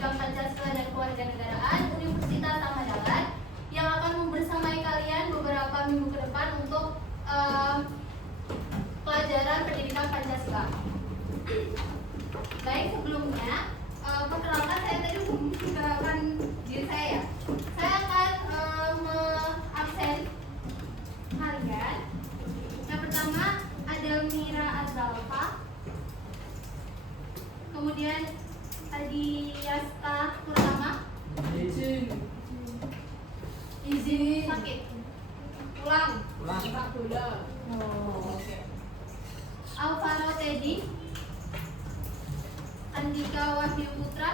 Pendidikan Pancasila dan Kewarganegaraan Universitas Ahmad Dahlan yang akan membersamai kalian beberapa minggu ke depan untuk pelajaran pendidikan Pancasila. Baik, sebelumnya perkenalkan, saya tadi memperkenalkan diri saya ya. Saya akan mengabsen kalian. Yang pertama ada Mira Azalfa, kemudian Adiasta Purnama. Izin sakit. Pulang. Alvaro Teddy, Andika Wahyu Putra,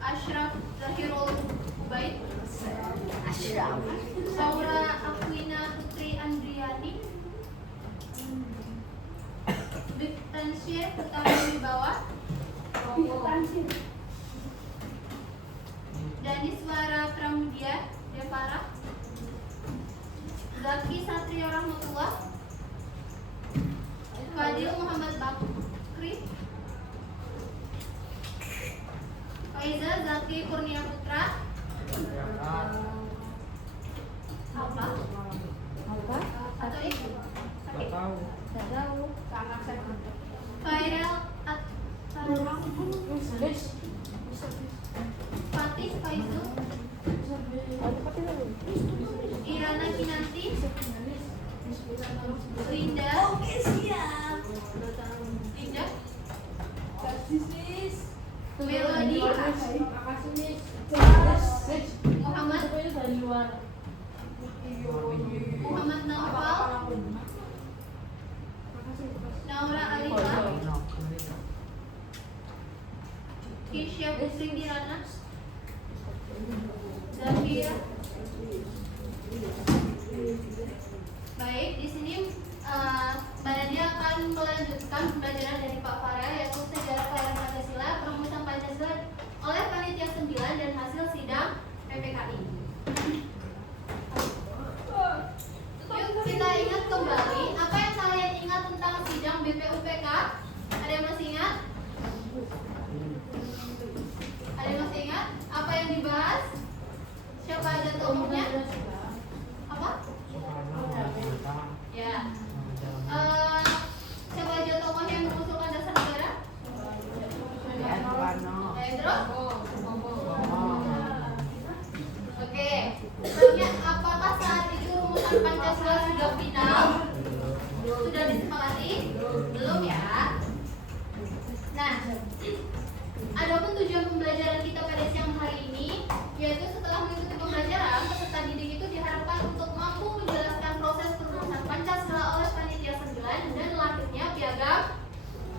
Ashraf Zahirul Ubaid, Saura Aquina Putri Andriani, Big Tansyir Pertama Wibawa, Daniswara Pramudia Devara, Zaki Satrio Rahmatullah, Fadil Muhammad Bakri, Faiza Zaki Kurnia Putra, apa? Atau itu? Sakit? Tidak tahu. Fairel Fatih Faizul, Irana Kinanti, Linda. Oke, siap. Linda. Melody. Muhammad Naufal, Naura Alifah, Kisya Putri Dirana, Zafira. Baik, di sini Mbak Nadia akan melanjutkan pembelajaran dari Pak Farel, yaitu sejarah kelahiran Pancasila, perumusan Pancasila oleh Panitia 9 dan hasil sidang PPKI. Yuk kita ingat kembali apa yang kalian ingat tentang sidang BPUPK. Ada yang masih ingat? Ada yang masih ingat apa yang dibahas? Siapa aja tokohnya? Apa? Ya. Siapa aja tokohnya yang mengusulkan dasar negara? Pedro? Oke. Selanjutnya, apakah saat itu rumusan Pancasila sudah final? Sudah disepakati? Belum ya? Nah, adapun tujuan pembelajaran kita pada siang hari ini, yaitu setelah mengikuti pembelajaran, peserta didik itu diharapkan untuk mampu menjelaskan proses perumusan Pancasila oleh Panitia 9 dan lahirnya Piagam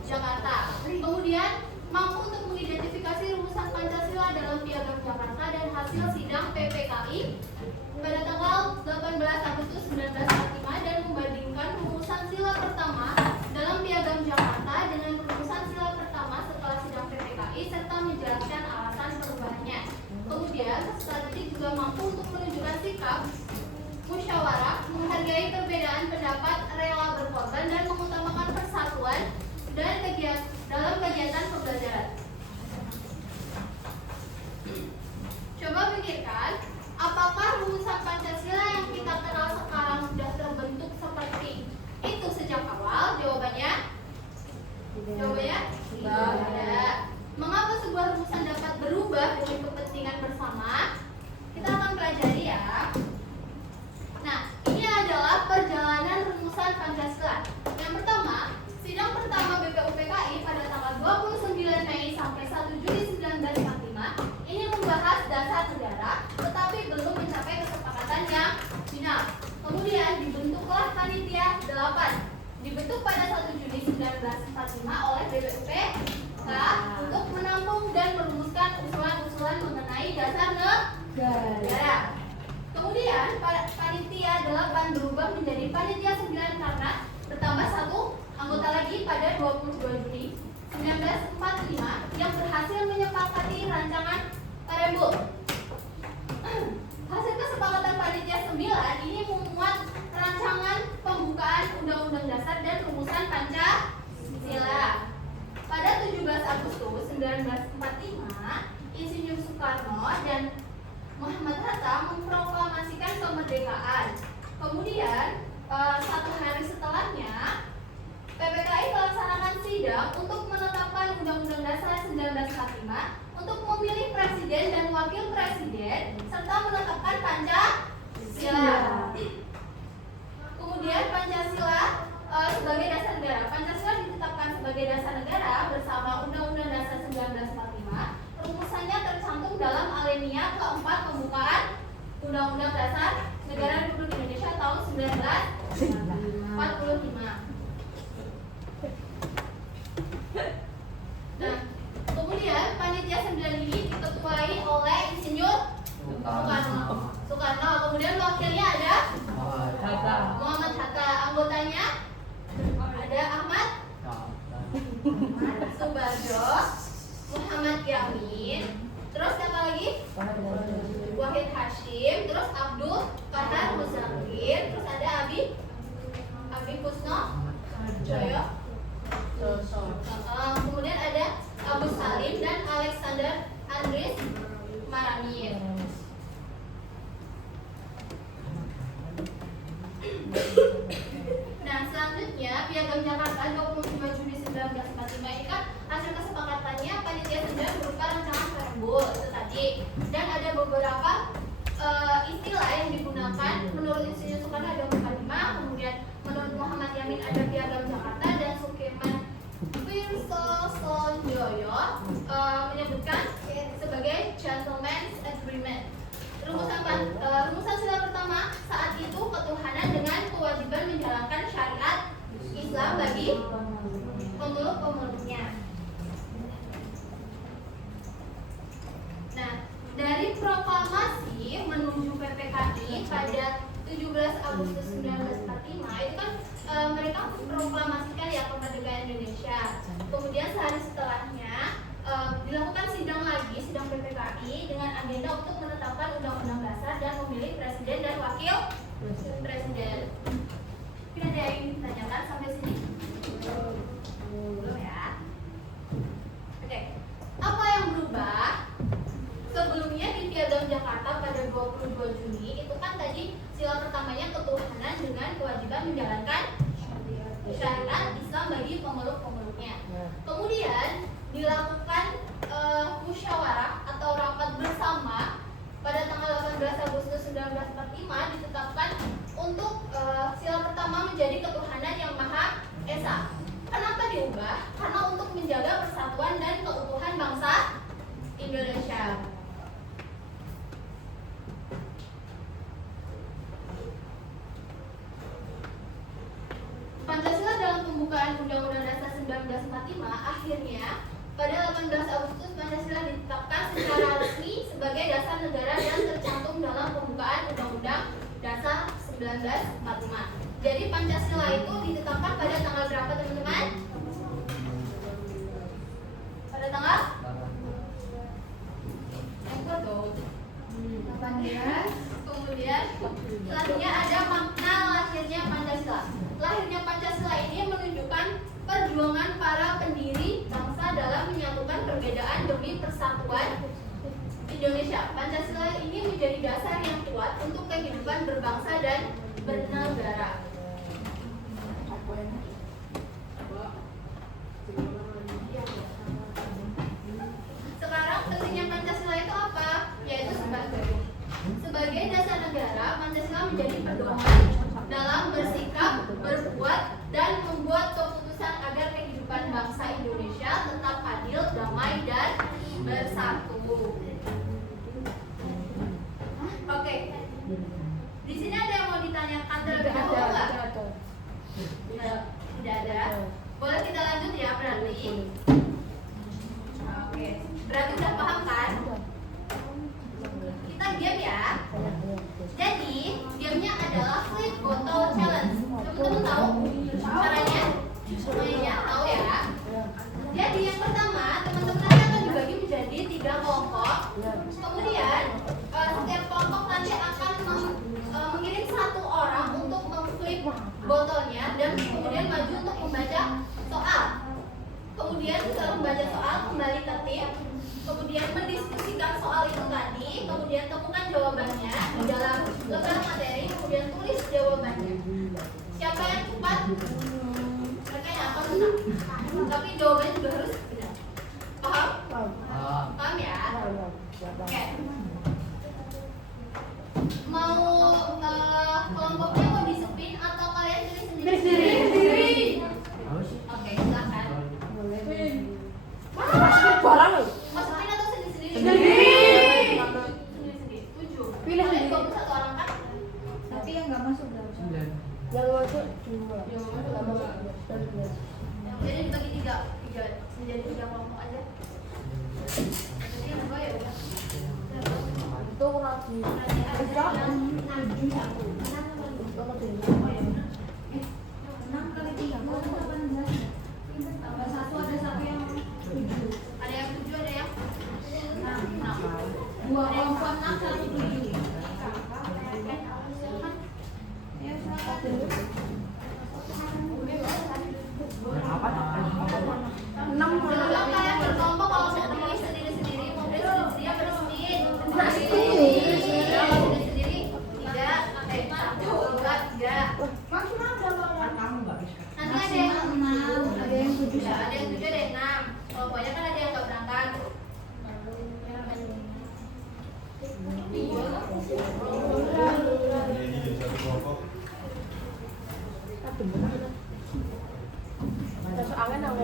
Jakarta. Kemudian mampu untuk mengidentifikasi rumusan Pancasila dalam Piagam Jakarta dan hasil sidang PPKI pada tanggal 18 Agustus 1945 dan membandingkan rumusan sila pertama dalam Piagam Jakarta dengan rumusan sila pertama setelah sidang PPKI serta menjelaskan alasan perubahannya. Kemudian peserta didik juga mampu untuk menunjukkan sikap musyawarah, menghargai perbedaan pendapat, rela berkorban dan mengutamakan persatuan dan dalam kegiatan pembelajaran. Coba pikirkan, apakah rumusan Pancasila yang kita kenal sekarang sudah terbentuk seperti itu sejak awal? Jawabannya tidak. Mengapa sebuah rumusan dapat berubah demi kepentingan bersama? Kita akan pelajari ya. Nah, ini adalah perjalanan rumusan Pancasila. Yang pertama, sidang pertama BPUPKI pada tanggal 29 Mei sampai 1 Juli 1945 ini membahas dasar negara, tetapi belum mencapai kesepakatan yang final. Kemudian dibentuklah Panitia 8, dibentuk pada 1 Juni 1945 oleh BPUPK untuk menampung dan merumuskan usulan-usulan mengenai dasar negara. Kemudian Panitia 8 berubah menjadi Panitia 9 karena bertambah satu anggota lagi pada 22 Juni 1945 yang berhasil menyepakati rancangan Parembur. Hasil kesepakatan Panitia 9 ini memuat rancangan pembukaan Undang-Undang Dasar dan rumusan Pancasila. Pada 17 Agustus 1945 wakil presiden serta menetapkan Pancasila. Kemudian Pancasila sebagai dasar negara. Pancasila ditetapkan sebagai dasar negara bersama Undang-Undang Dasar 1945. Rumusannya tercantum dalam alinea keempat pembukaan Undang-Undang Dasar Negara Republik Indonesia tahun 1945. Nah, kemudian panitia 9 ini diketuai oleh Insinyur Soekarno. Kemudian wakilnya ada Muhammad Hatta. Anggotanya ada Ahmad Subarjo, Muhammad Yamin, terus siapa lagi? Wahid Hashim, terus Abdul Qahar Muzakir, terus ada Abi Kusno Joyo. Kemudian ada Abu Salim dan Alexander Andris Maramir. Nah, selanjutnya Piagam Jakarta 25 Juni 1945 ini kan hasil kesepakatannya panitia 9 berupa rancangan preambul itu tadi, dan ada beberapa istilah yang digunakan. Menurut Insinyur Soekarno ada mukadimah, kemudian menurut Muhammad Yamin ada Piagam Jakarta, dan Sudirman Wirsosonjoyo menyebutkan sebagai Gentleman's Agreement. Rumusan sila pertama saat itu ketuhanan dengan kewajiban menjalankan syariat Islam bagi pemeluk-pemeluknya. Nah, dari proklamasi menuju PPKI pada 17 Agustus 1945 itu kan mereka proklamasikan ya kemerdekaan Indonesia. Kemudian sehari setelahnya dilakukan sidang PPKI dengan agenda untuk menetapkan Undang-Undang Dasar dan memilih presiden dan wakil presiden. Mungkin ada yang ditanyakan sampai sini? Belum ya? Oke. Apa yang berubah? Sebelumnya di Piagam Jakarta pada 22 Juni itu kan tadi sila pertamanya ketuhanan dengan kewajiban menjalankan syariat Islam bagi pemeluk-pemeluknya. Kemudian dilakukan musyawarah atau rapat bersama pada tanggal 18 Agustus 1945 ditetapkan untuk sila pertama menjadi ketuhanan yang Maha Esa. Kenapa diubah? Karena untuk menjaga persatuan dan keutuhan bangsa Indonesia. Pancasila dalam pembukaan Undang-Undang Dasar 1945 akhirnya pada 18 Agustus Pancasila ditetapkan secara resmi sebagai dasar negara dan tercantum dalam pembukaan Undang-Undang Dasar 1945. Jadi Pancasila itu ditetapkan pada tanggal berapa, teman-teman? Pada tanggal? Yang dong. 18. Kemudian selanjutnya ada makna lahirnya Pancasila. Lahirnya Pancasila ini menunjukkan perjuangan para pendiri bangsa dalam menyatukan perbedaan demi persatuan Indonesia. Pancasila ini menjadi dasar yang kuat untuk kehidupan berbangsa dan bernegara. Sekarang pentingnya Pancasila itu apa? Yaitu sebagai dasar negara, Pancasila menjadi pedoman dalam bersikap, berbuat, dan membuat keputusan agar kehidupan bangsa Indonesia tetap adil, damai, dan bersatu. Oke. Di sini ada yang mau ditanyakan terlebih dahulu nggak? Tidak ada. Boleh kita lanjut ya berarti. Oke. Berarti udah paham kan? Kita game ya. Jadi gamenya adalah flip bottle challenge. Teman-teman tahu caranya? Semuanya tahu ya. Jadi yang pertama, teman-teman akan dibagi menjadi 3 kelompok. Kemudian setiap kelompok nanti akan mengirim 1 orang untuk memflip botolnya dan kemudian maju untuk membaca soal. Kemudian setelah membaca soal kembali ke tim, kemudian mendiskusikan soal itu tadi, kemudian temukan jawabannya di dalam lembar materi, kemudian tulis jawabannya. Siapa yang cepat? Mereka yang akan menang. Tapi jawabannya juga harus benar. Paham? Paham ya? Oke. Mau kelompoknya mau disepin atau kalian tulis sendiri? Oke, silakan. Masukin atau sendiri? Sendiri. Pilih sendiri. 21 orang kan? Tapi yang nggak masuk berapa? Yang masuk cuma. Jadi dibagi tiga, menjadi 3 kelompok aja. Jadi yang kedua ya udah. Itu rapi. Enam kali 3, 18. Tambah 1 ada 1 yang 7. Ada yang 7, ada yang 6. 2 kelompok 6, 1 7. Sebelum kalian berkelompok, kalau mau pilih sendiri-sendiri, mau pilih sendiri apa disepin? Sendiri-sendiri 3, 1, 2, 3. Nanti ada yang 6, Ada yang 7. ya, ada yang 7, ada yang 6. Kelompoknya kan ada yang nggak berangkat. Masuk angin aku.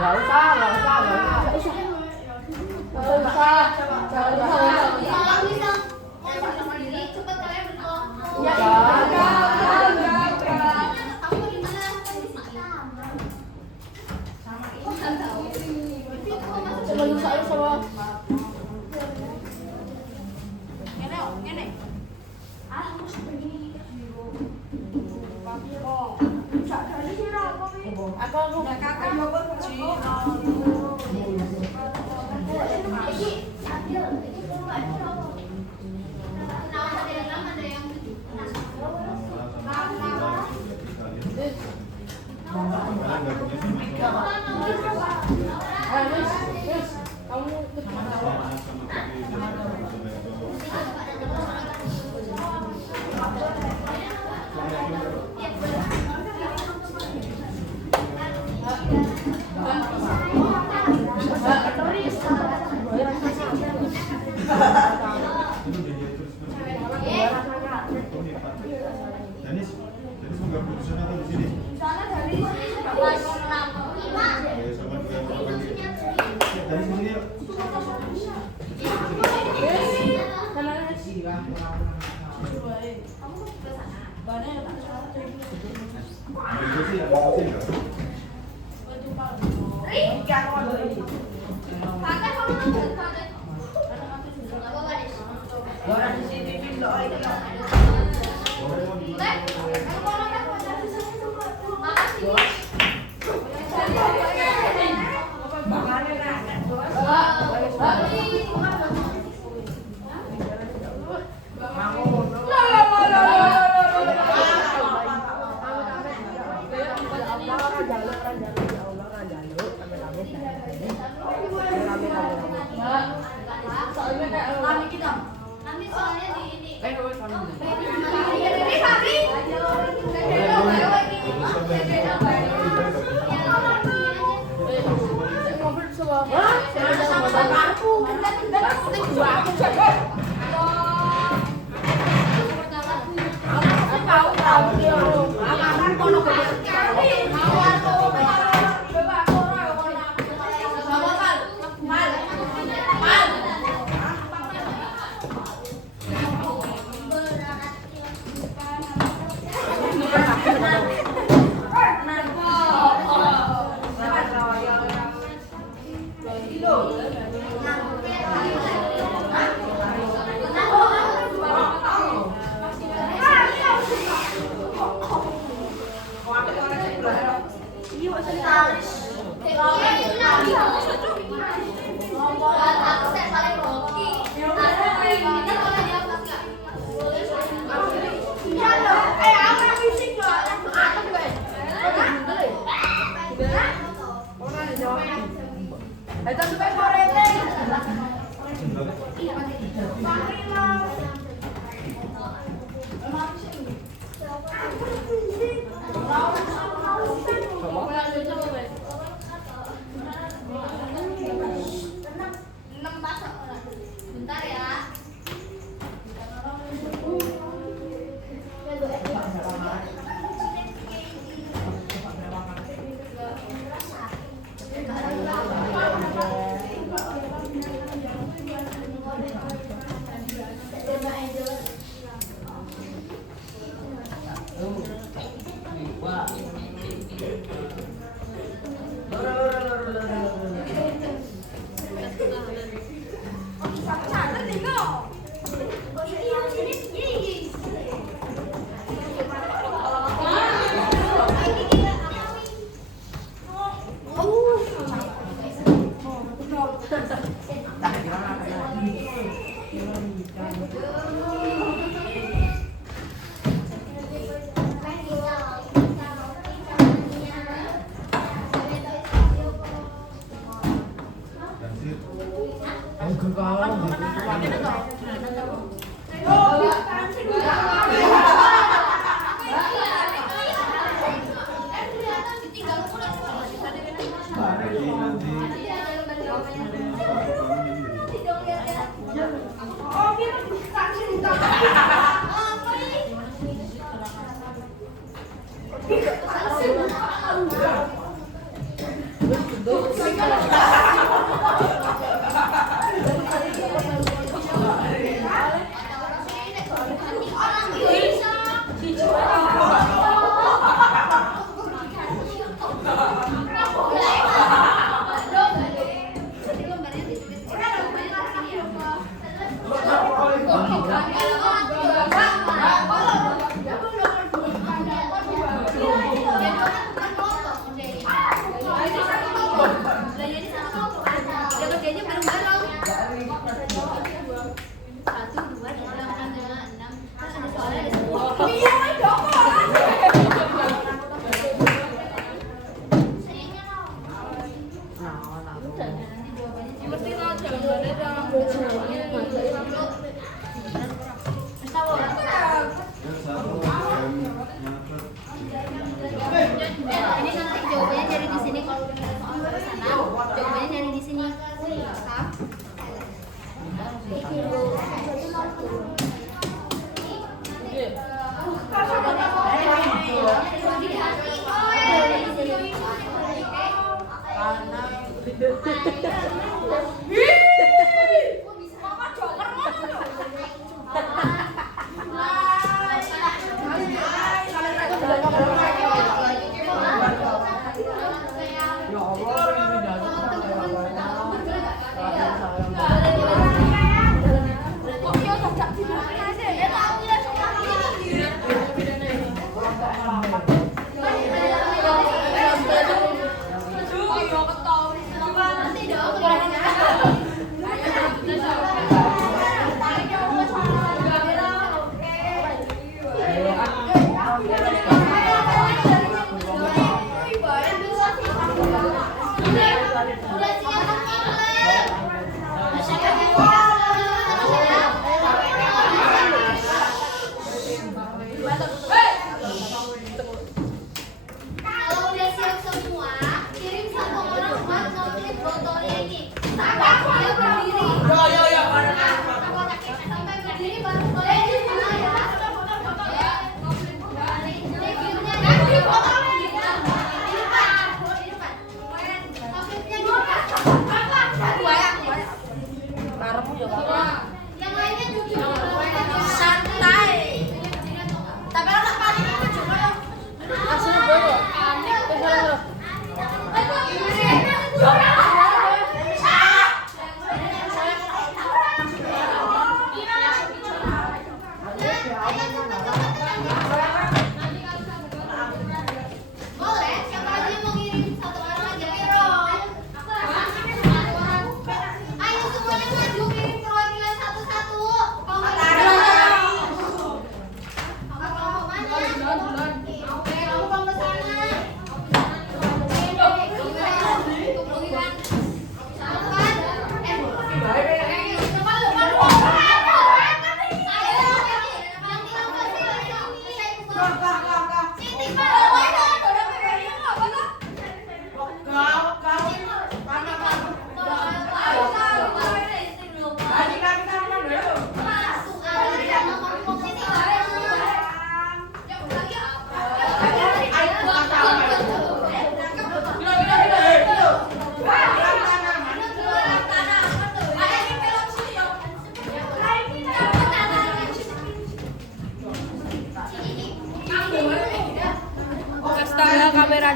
Gak usah. Kalau bisa mau sendiri, cepat kalian berkelompok. Kamu di mana? Oh, nggak tahu. Itu kok masuk Ngene. Ada yang 6, ada yang 7. Danis nggak putusan atau di sini? Dari sini yuk. Nanti soalnya di ini.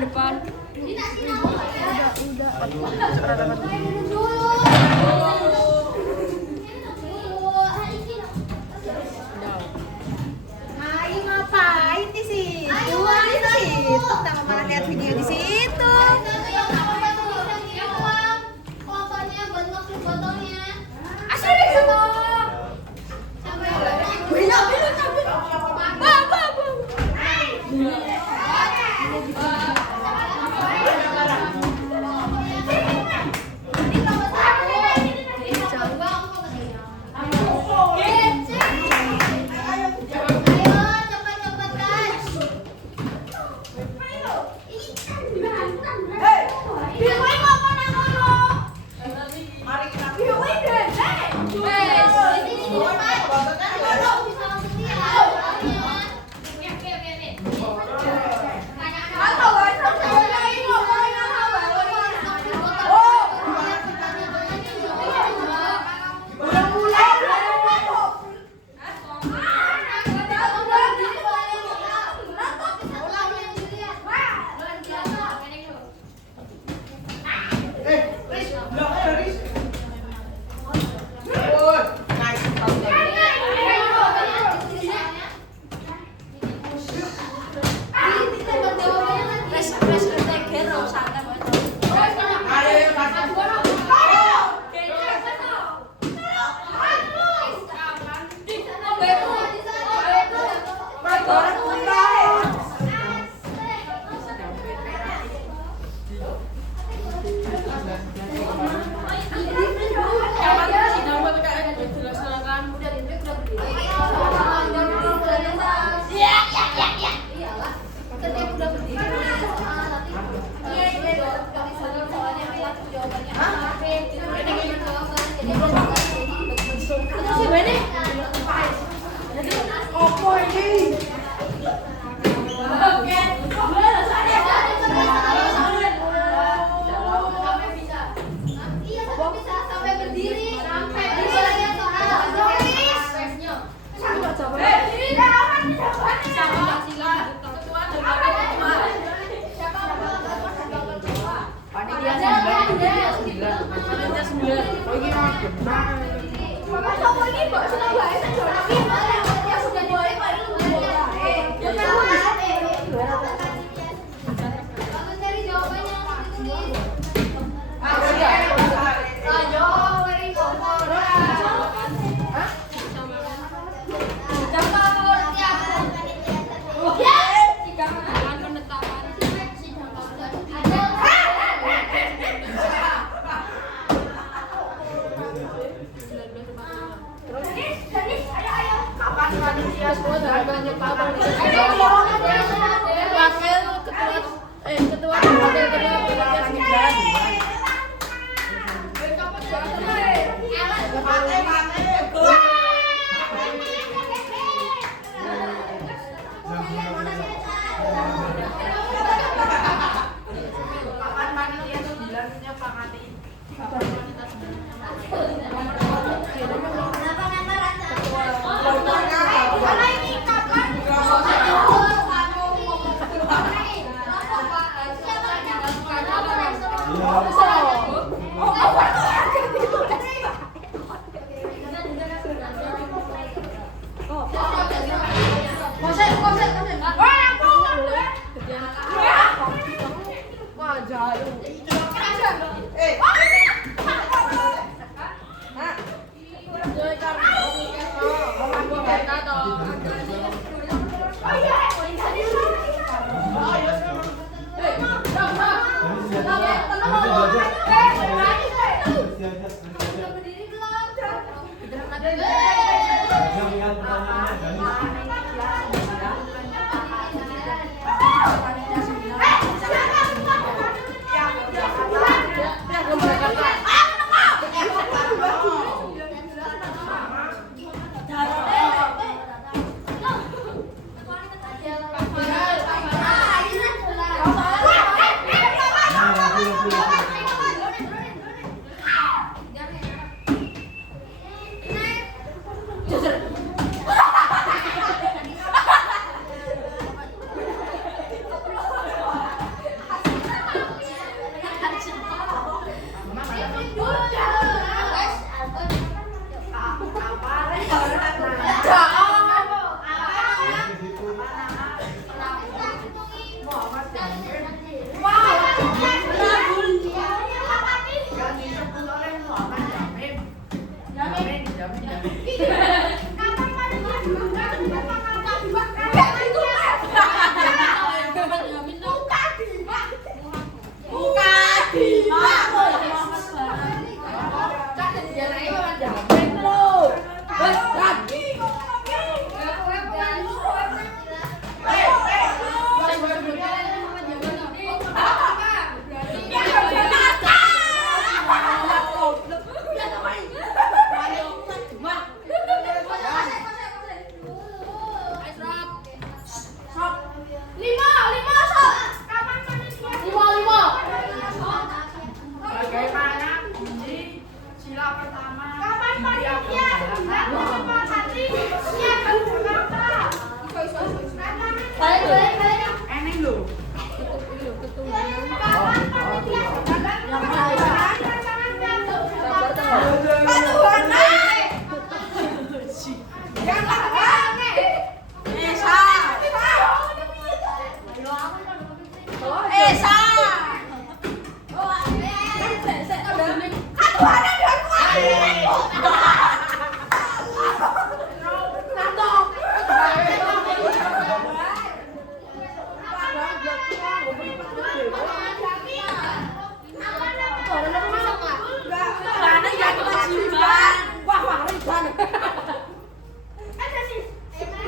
depan. Dina sini aku ya. Udah. Dulu. Ayo ngapain di situ? Ayo, Di ayo. situ. Kenapa malah lihat video di situ? Asli sama.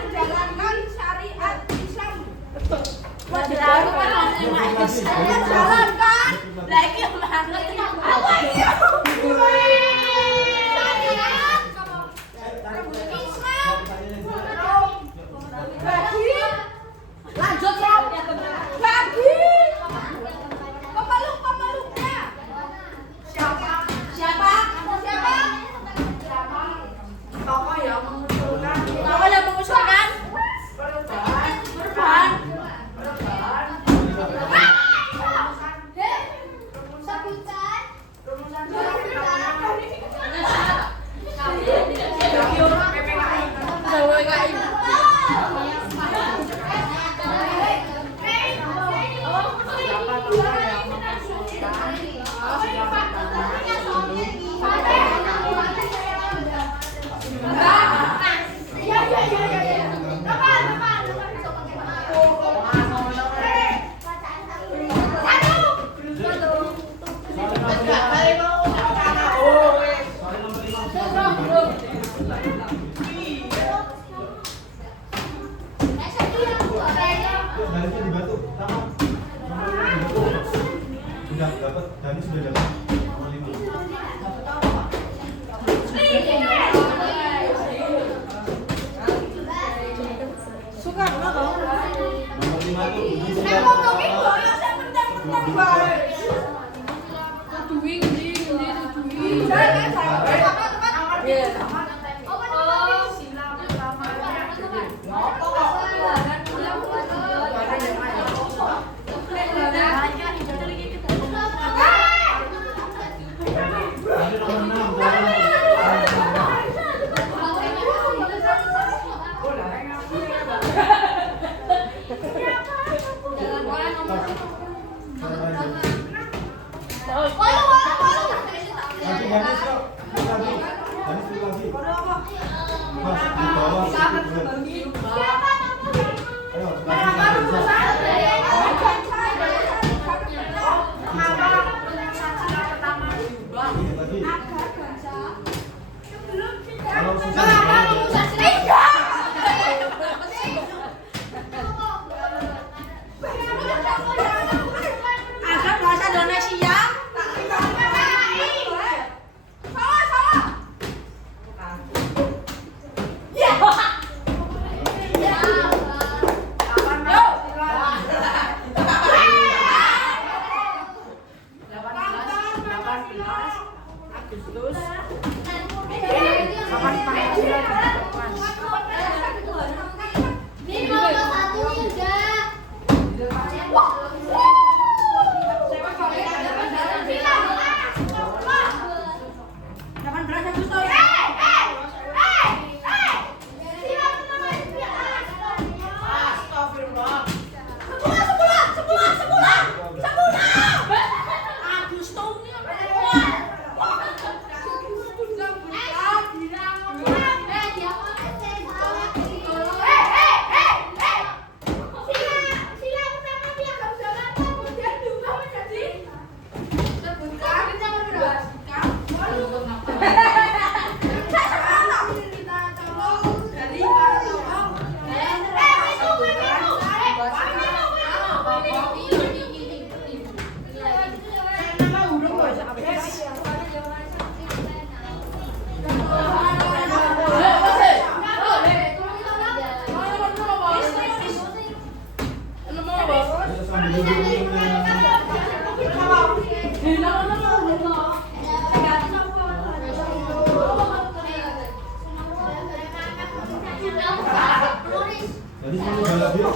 Menjalankan syariat Islam. Saya jalankan. Lagi lanjut Rob. Lagi. Pemeluk-pemeluknya. Siapa? Tokoh yang mengusulkan. Berban. Danisnya dibantu, tamat. Sudah dapat, Danis sudah dapat nomor 5. Soekarno dong. Nomor 5 itu Budi Saya ngomongin bola, saya mentang-mentang balik. Ada nomor 6. Danis kok, lagi. Danis lagi. Mas, di bawah. Ayo, lagi. Kalau susah. Ada bahasa Indonesia. Jadi semua lagi.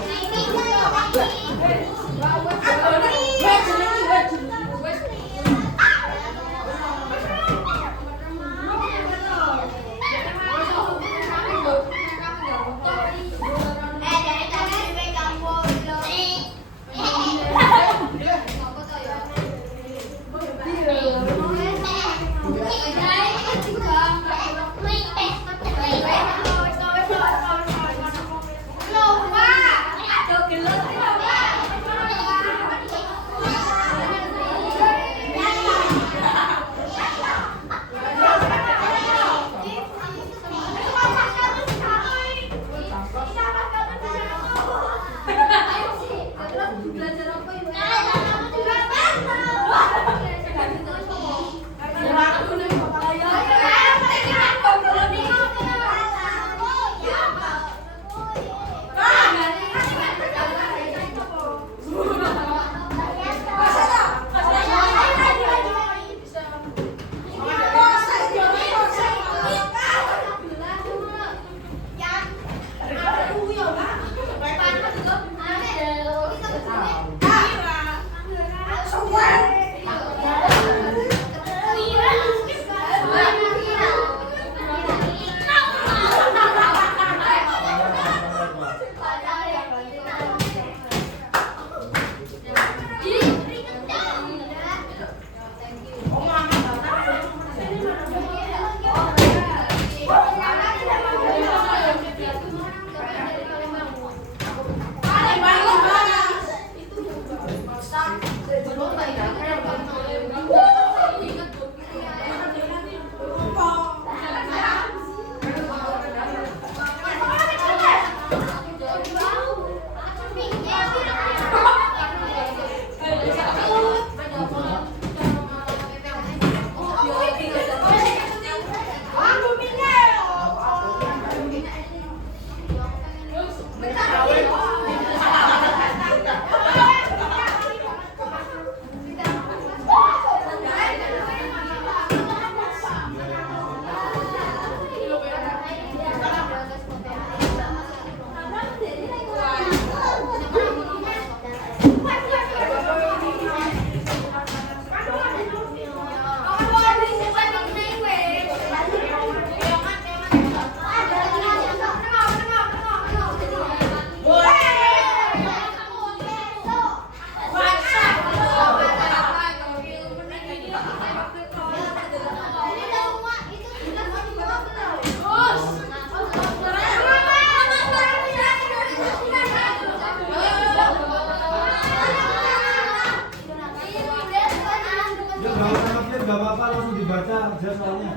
Gak apa-apa, langsung dibaca aja soalnya.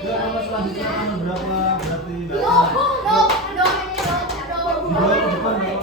Ya, nama selanjutnya nomor berapa? Berarti di bawah depan ya.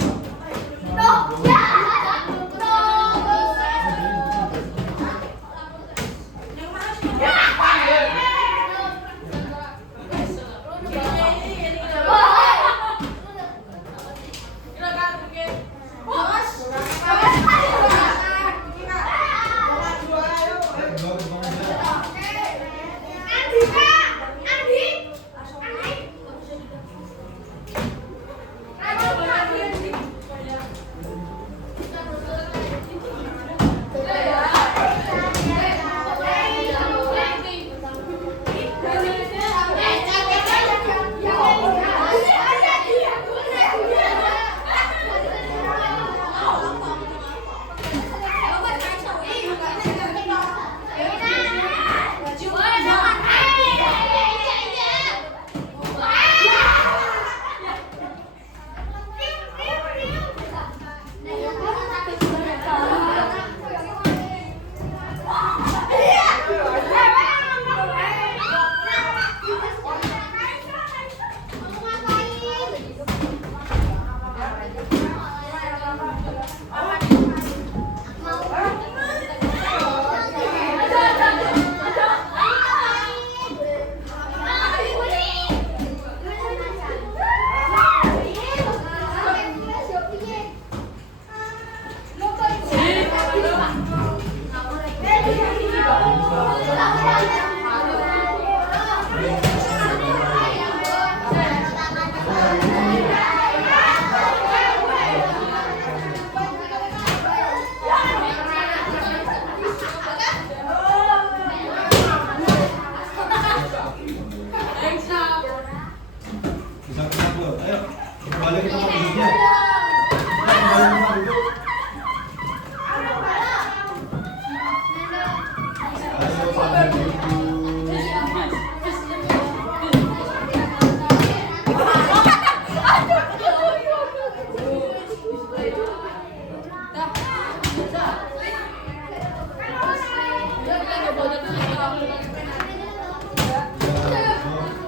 Kembali ke tempat duduknya. Kembali ke tempat duduk. Ayo, sampai duduk.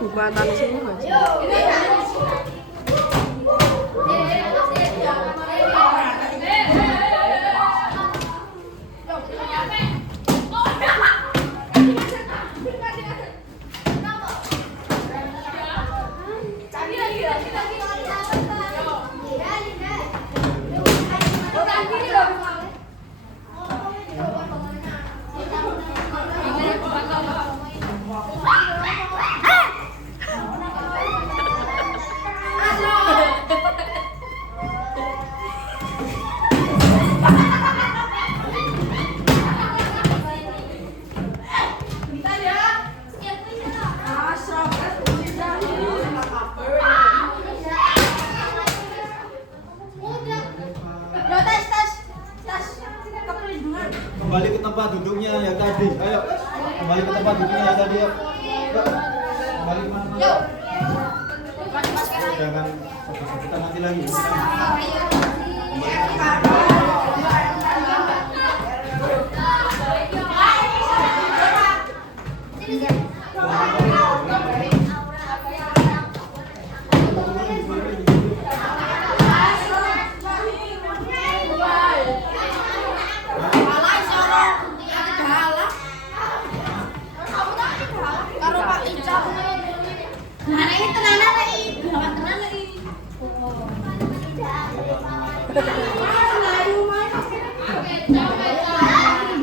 Bukan tadi semua aja. Kembali ke tempat duduknya yang tadi. Ayo, kembali ke tempat duduknya yang tadi. Yuk. Kembali kemana-mana. Jangan Kita nanti lagi.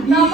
Nah,